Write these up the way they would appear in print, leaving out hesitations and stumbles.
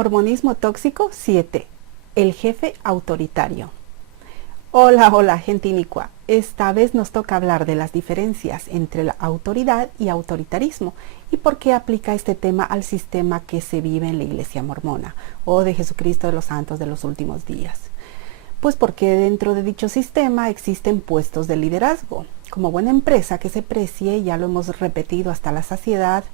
Mormonismo tóxico 7. El jefe autoritario. Hola gente inicua. Esta vez nos toca hablar de las diferencias entre la autoridad y autoritarismo y por qué aplica este tema al sistema que se vive en la Iglesia Mormona o de Jesucristo de los Santos de los Últimos Días. Pues porque dentro de dicho sistema existen puestos de liderazgo. Como buena empresa que se precie, ya lo hemos repetido hasta la saciedad,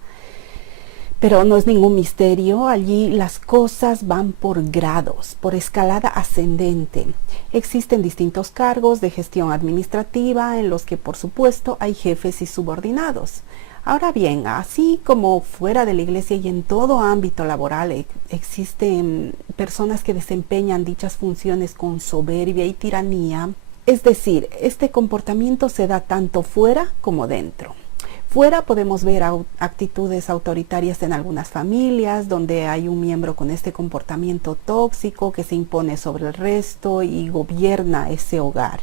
pero no es ningún misterio, allí las cosas van por grados, por escalada ascendente. Existen distintos cargos de gestión administrativa en los que por supuesto hay jefes y subordinados. Ahora bien, así como fuera de la iglesia y en todo ámbito laboral existen personas que desempeñan dichas funciones con soberbia y tiranía, es decir, este comportamiento se da tanto fuera como dentro. Fuera podemos ver actitudes autoritarias en algunas familias, donde hay un miembro con este comportamiento tóxico que se impone sobre el resto y gobierna ese hogar.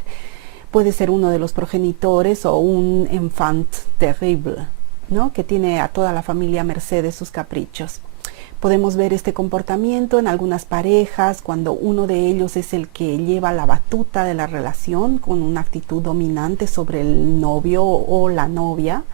Puede ser uno de los progenitores o un enfant terrible, ¿no? Que tiene a toda la familia a merced de sus caprichos. Podemos ver este comportamiento en algunas parejas cuando uno de ellos es el que lleva la batuta de la relación con una actitud dominante sobre el novio o la novia.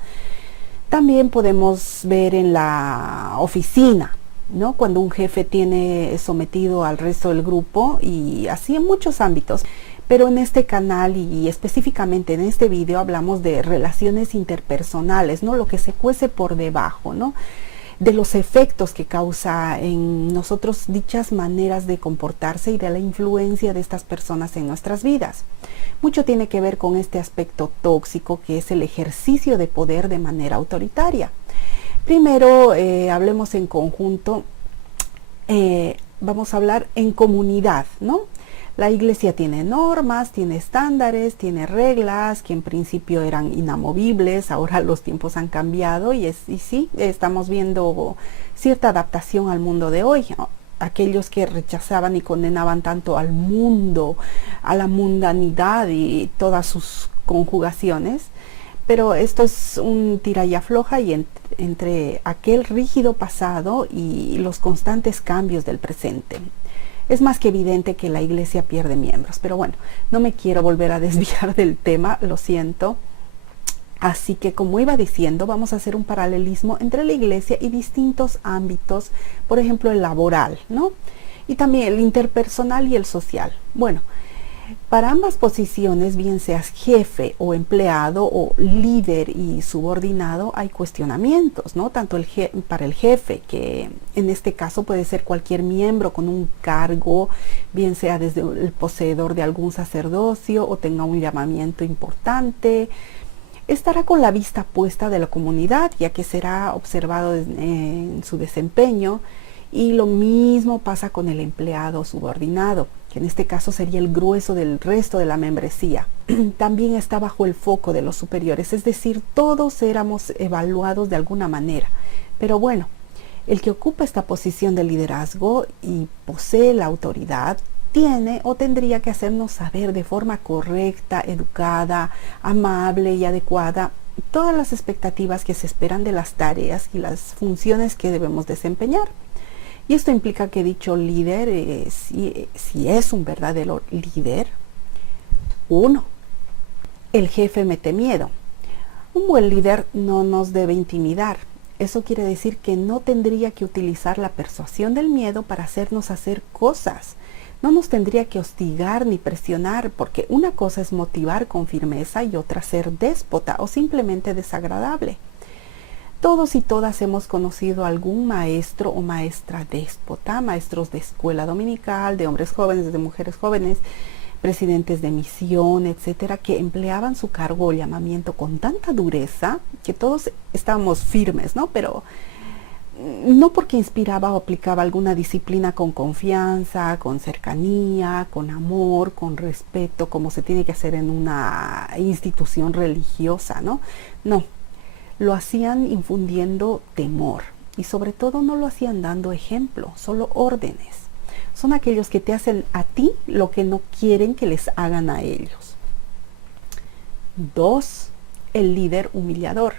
También podemos ver en la oficina, ¿no? Cuando un jefe tiene sometido al resto del grupo y así en muchos ámbitos. Pero en este canal y específicamente en este video hablamos de relaciones interpersonales, ¿no? Lo que se cuece por debajo, ¿no? De los efectos que causa en nosotros dichas maneras de comportarse y de la influencia de estas personas en nuestras vidas. Mucho tiene que ver con este aspecto tóxico que es el ejercicio de poder de manera autoritaria. Primero, hablemos en conjunto, vamos a hablar en comunidad, ¿no? La iglesia tiene normas, tiene estándares, tiene reglas que en principio eran inamovibles, ahora los tiempos han cambiado y sí, estamos viendo cierta adaptación al mundo de hoy, ¿no? Aquellos que rechazaban y condenaban tanto al mundo, a la mundanidad y todas sus conjugaciones, pero esto es un tira y afloja y entre aquel rígido pasado y los constantes cambios del presente. Es más que evidente que la iglesia pierde miembros, pero bueno, no me quiero volver a desviar del tema, lo siento. Así que como iba diciendo, vamos a hacer un paralelismo entre la iglesia y distintos ámbitos, por ejemplo el laboral, ¿no? Y también el interpersonal y el social. Bueno, para ambas posiciones, bien seas jefe o empleado o líder y subordinado, hay cuestionamientos, ¿no? Tanto para el jefe, que en este caso puede ser cualquier miembro con un cargo, bien sea desde el poseedor de algún sacerdocio o tenga un llamamiento importante, estará con la vista puesta de la comunidad, ya que será observado en su desempeño. Y lo mismo pasa con el empleado subordinado, que en este caso sería el grueso del resto de la membresía. También está bajo el foco de los superiores, es decir, todos éramos evaluados de alguna manera. Pero bueno, el que ocupa esta posición de liderazgo y posee la autoridad, tiene o tendría que hacernos saber de forma correcta, educada, amable y adecuada todas las expectativas que se esperan de las tareas y las funciones que debemos desempeñar. Y esto implica que dicho líder, si es un verdadero líder, 1. El jefe mete miedo. Un buen líder no nos debe intimidar. Eso quiere decir que no tendría que utilizar la persuasión del miedo para hacernos hacer cosas. No nos tendría que hostigar ni presionar, porque una cosa es motivar con firmeza y otra ser déspota o simplemente desagradable. Todos y todas hemos conocido algún maestro o maestra déspota, maestros de escuela dominical, de hombres jóvenes, de mujeres jóvenes, presidentes de misión, etcétera, que empleaban su cargo o llamamiento con tanta dureza que todos estábamos firmes, ¿no? Pero no porque inspiraba o aplicaba alguna disciplina con confianza, con cercanía, con amor, con respeto, como se tiene que hacer en una institución religiosa, ¿no? No. Lo hacían infundiendo temor y sobre todo no lo hacían dando ejemplo, solo órdenes. Son aquellos que te hacen a ti lo que no quieren que les hagan a ellos. 2. El líder humillador.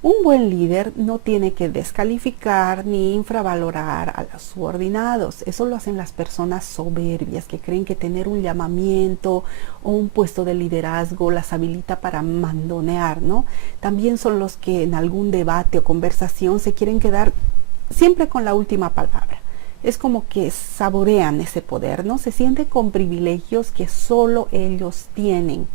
Un buen líder no tiene que descalificar ni infravalorar a los subordinados. Eso lo hacen las personas soberbias que creen que tener un llamamiento o un puesto de liderazgo las habilita para mandonear, ¿no? También son los que en algún debate o conversación se quieren quedar siempre con la última palabra. Es como que saborean ese poder, ¿no? Se sienten con privilegios que solo ellos tienen.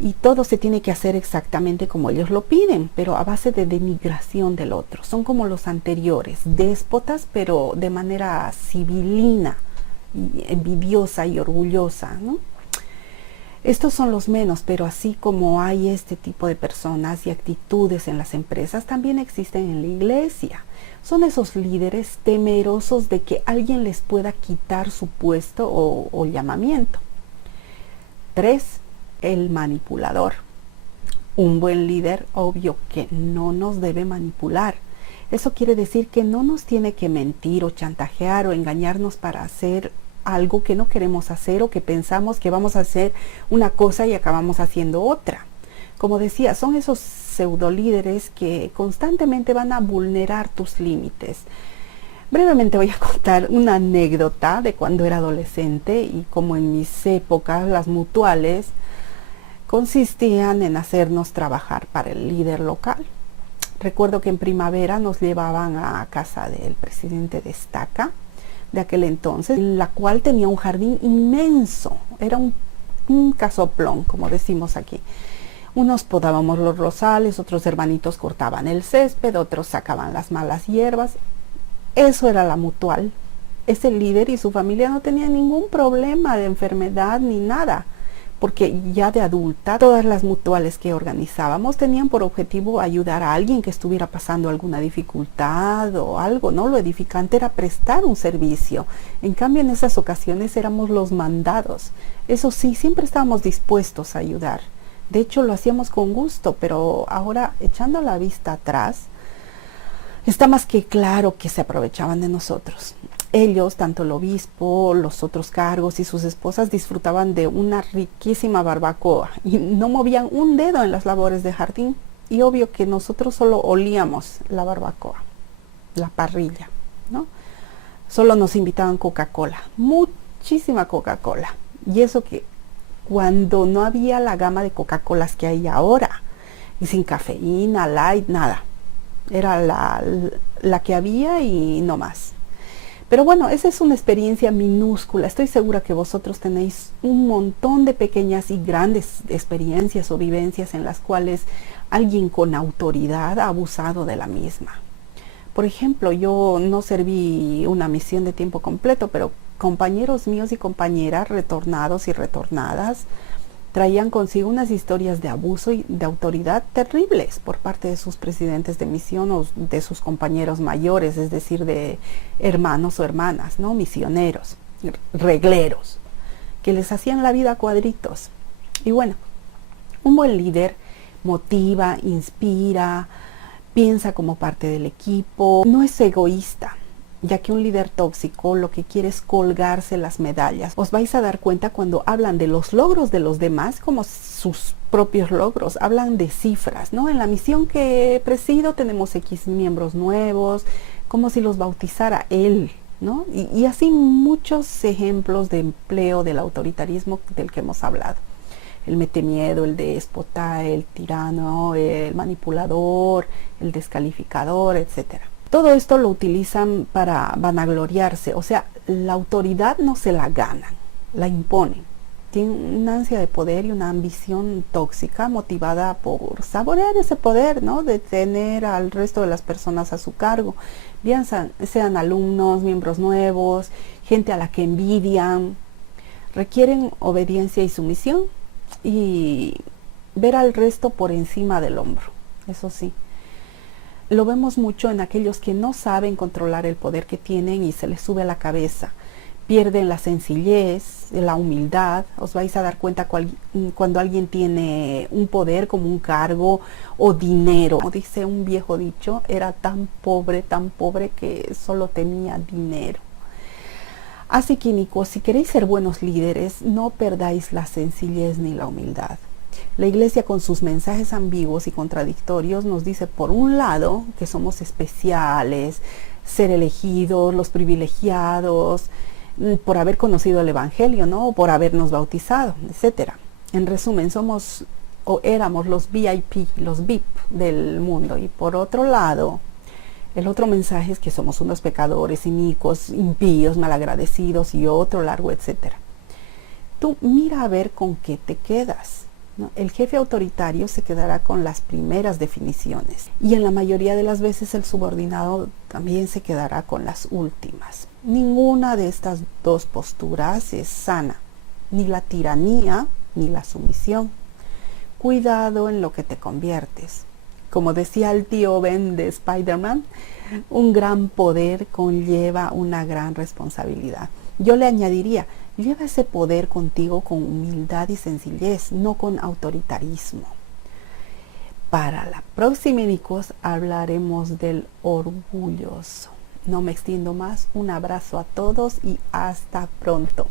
Y todo se tiene que hacer exactamente como ellos lo piden, pero a base de denigración del otro. Son como los anteriores, déspotas, pero de manera civilina, y envidiosa y orgullosa, ¿no? Estos son los menos, pero así como hay este tipo de personas y actitudes en las empresas, también existen en la iglesia. Son esos líderes temerosos de que alguien les pueda quitar su puesto o llamamiento. 3. El manipulador. Un buen líder, obvio que no nos debe manipular. Eso quiere decir que no nos tiene que mentir o chantajear o engañarnos para hacer algo que no queremos hacer o que pensamos que vamos a hacer una cosa y acabamos haciendo otra. Como decía, son esos pseudo líderes que constantemente van a vulnerar tus límites. Brevemente voy a contar una anécdota de cuando era adolescente y como en mis épocas las mutuales consistían en hacernos trabajar para el líder local. Recuerdo que en primavera nos llevaban a casa del presidente de Estaca de aquel entonces, la cual tenía un jardín inmenso, era un casoplón, como decimos aquí. Unos podábamos los rosales, otros hermanitos cortaban el césped, otros sacaban las malas hierbas. Eso era la mutual. Ese líder y su familia no tenían ningún problema de enfermedad ni nada, porque ya de adulta todas las mutuales que organizábamos tenían por objetivo ayudar a alguien que estuviera pasando alguna dificultad o algo, ¿no? Lo edificante era prestar un servicio. En cambio, en esas ocasiones éramos los mandados. Eso sí, siempre estábamos dispuestos a ayudar. De hecho, lo hacíamos con gusto, pero ahora, echando la vista atrás, está más que claro que se aprovechaban de nosotros. Ellos, tanto el obispo, los otros cargos y sus esposas disfrutaban de una riquísima barbacoa y no movían un dedo en las labores de jardín. Y obvio que nosotros solo olíamos la barbacoa, la parrilla, ¿no? Solo nos invitaban Coca-Cola, muchísima Coca-Cola. Y eso que cuando no había la gama de Coca-Colas que hay ahora, y sin cafeína, light, nada. Era la que había y no más. Pero bueno, esa es una experiencia minúscula. Estoy segura que vosotros tenéis un montón de pequeñas y grandes experiencias o vivencias en las cuales alguien con autoridad ha abusado de la misma. Por ejemplo, yo no serví una misión de tiempo completo, pero compañeros míos y compañeras retornados y retornadas traían consigo unas historias de abuso y de autoridad terribles por parte de sus presidentes de misión o de sus compañeros mayores, es decir, de hermanos o hermanas, ¿no? Misioneros, regleros, que les hacían la vida a cuadritos. Y bueno, un buen líder motiva, inspira, piensa como parte del equipo, no es egoísta, ya que un líder tóxico lo que quiere es colgarse las medallas. Os vais a dar cuenta cuando hablan de los logros de los demás como sus propios logros. Hablan de cifras, ¿no? En la misión que presido tenemos X miembros nuevos, como si los bautizara él, ¿no? Y así muchos ejemplos de empleo del autoritarismo del que hemos hablado. El metemiedo, el déspota, el tirano, el manipulador, el descalificador, etcétera. Todo esto lo utilizan para vanagloriarse, o sea, la autoridad no se la ganan, la imponen. Tienen una ansia de poder y una ambición tóxica motivada por saborear ese poder, ¿no? De tener al resto de las personas a su cargo, bien sean alumnos, miembros nuevos, gente a la que envidian. Requieren obediencia y sumisión y ver al resto por encima del hombro, eso sí. Lo vemos mucho en aquellos que no saben controlar el poder que tienen y se les sube a la cabeza. Pierden la sencillez, la humildad. Os vais a dar cuenta cuando alguien tiene un poder como un cargo o dinero. Como dice un viejo dicho, era tan pobre que solo tenía dinero. Así que, Nico, si queréis ser buenos líderes, no perdáis la sencillez ni la humildad. La iglesia, con sus mensajes ambiguos y contradictorios, nos dice por un lado que somos especiales, ser elegidos, los privilegiados, por haber conocido el evangelio, ¿no? O por habernos bautizado, etcétera. En resumen, somos o éramos los VIP, los VIP del mundo. Y por otro lado, el otro mensaje es que somos unos pecadores, inicuos, impíos, malagradecidos y otro largo, etcétera. Tú mira a ver con qué te quedas, ¿no? El jefe autoritario se quedará con las primeras definiciones y en la mayoría de las veces el subordinado también se quedará con las últimas. Ninguna de estas dos posturas es sana, ni la tiranía ni la sumisión. Cuidado en lo que te conviertes. Como decía el tío Ben de Spider-Man, un gran poder conlleva una gran responsabilidad. Yo le añadiría, lleva ese poder contigo con humildad y sencillez, no con autoritarismo. Para la próxima, amigos, hablaremos del orgulloso. No me extiendo más. Un abrazo a todos y hasta pronto.